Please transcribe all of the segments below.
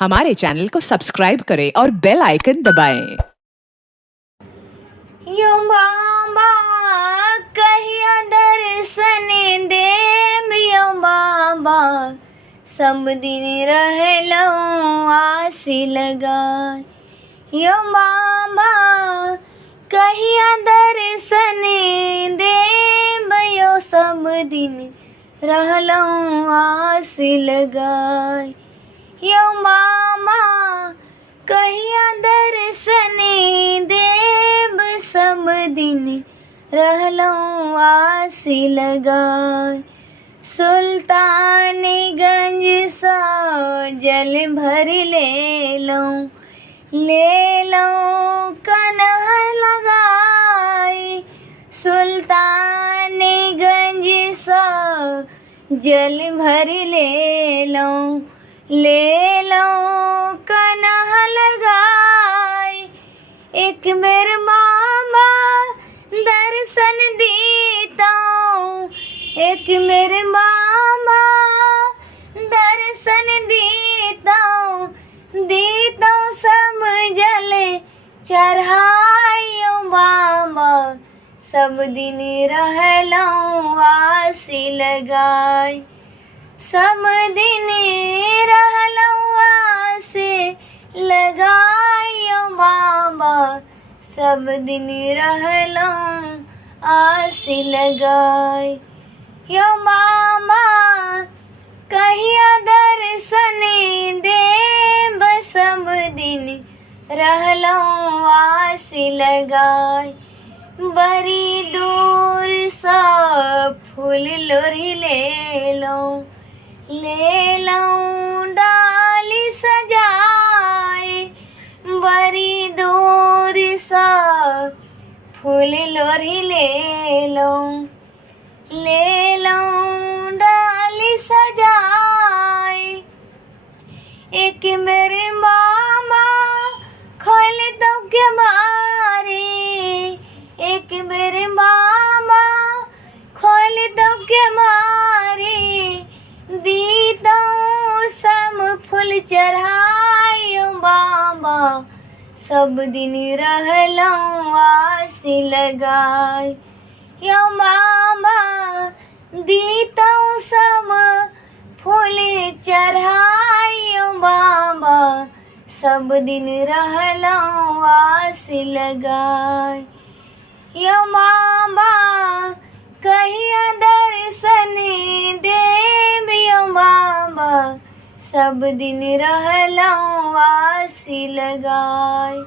हमारे चैनल को सब्सक्राइब करें और बेल आइकन दबाएं। यो बाबा कहिया दर्शन देम यो बाबा सब दिन रहलऊँ आसी लगाए। यो बाबा कहिया दर्शन देम यो सब दिन रहलऊँ आसी लगाए। यो बाबा कहिया दर्शन देव सब दिन रहलऊँ आसी लगाए। सुल्तानगंज सा जल भर ले लऊँ कन्हा लगाई। सुल्तानगंज सा जल भर ले लऊँ कन्हा लगाई। एक बेर मामा दर्शन दीताऊँ, एक बेर मामा दर्शन दीताऊँ सब जल चढ़ाइयो बाबा सब दिन रहलऊँ आसी लगाई। सब दिन रहलऊँ आसी लगाइयो बाबा सब दिन रहलऊँ आसी लगाई। यो मामा कहिया दर्शन देव सब दिन रहलऊँ आसी लगाई। बड़ी दूर सा फूल लोरी ले लऊँ डाली सजाए। बड़ी दूर सा फूल लोरी ले लऊँ डाली सजाए। एक मेरे मामा खोल दो के मारे, एक मेरे मामा खोल दो के मारे दीताऊँ सब फूल चढ़ाइयो बाबा सब दिन रहलऊँ आसी लगाई। यो मामा दीताऊँ सब फूल चढ़ाइयो बाबा सब दिन रहलऊँ आसी लगाई। यो मामा कहिया दर्शन देव यो बाबा सब दिन रहलऊँ आसी लगाई।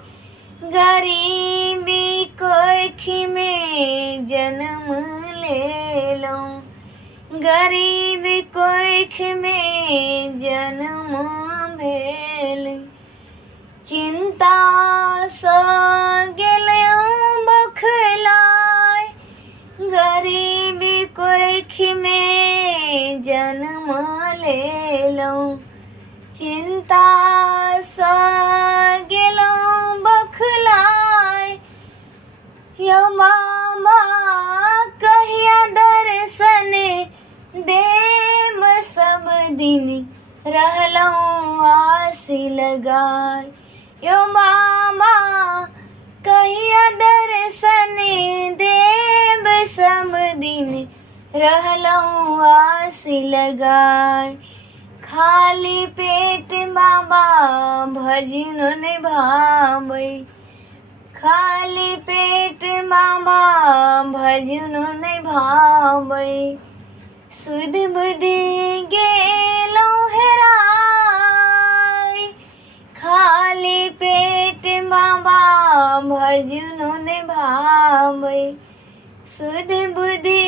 गरीबी कोखी में जन्म ले लऊँ, गरीबी कोखी में जन्म भेल। चिंता सा गेलऊँ बौखलाय, गरीबी कोखी में जन्म ले लऊँ। चिंता सा गेलऊँ बौखलाय। यो मामा कहिया दर्शन देव सब दिन रहलऊँ आसी लगाई। यो मामा कहिया दर्शन देव सब दिन रहलऊँ आसी लगाई। खाली पेट बाबा भजनो ने भावै, खाली पेट बाबा भजनो ने भावै। सुध बुद्धि गेलऊँ हेराई, खाली पेट बाबा भजनो ने भावै। सुध बुद्धि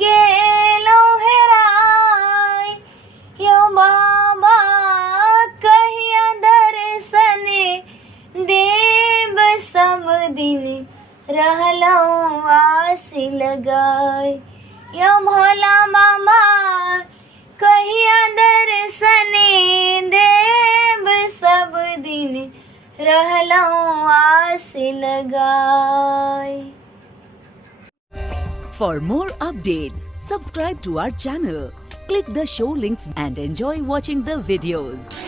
गेलऊँ हेराई। यो बाबा कहिया दर्शन देव सब दिन रहलऊँ आसी लगाई। यो भोला मामा कहिया दर्शन देव सब दिन रहलऊँ आसी लगाई। For more updates, subscribe to our channel, click the show links and enjoy watching the videos.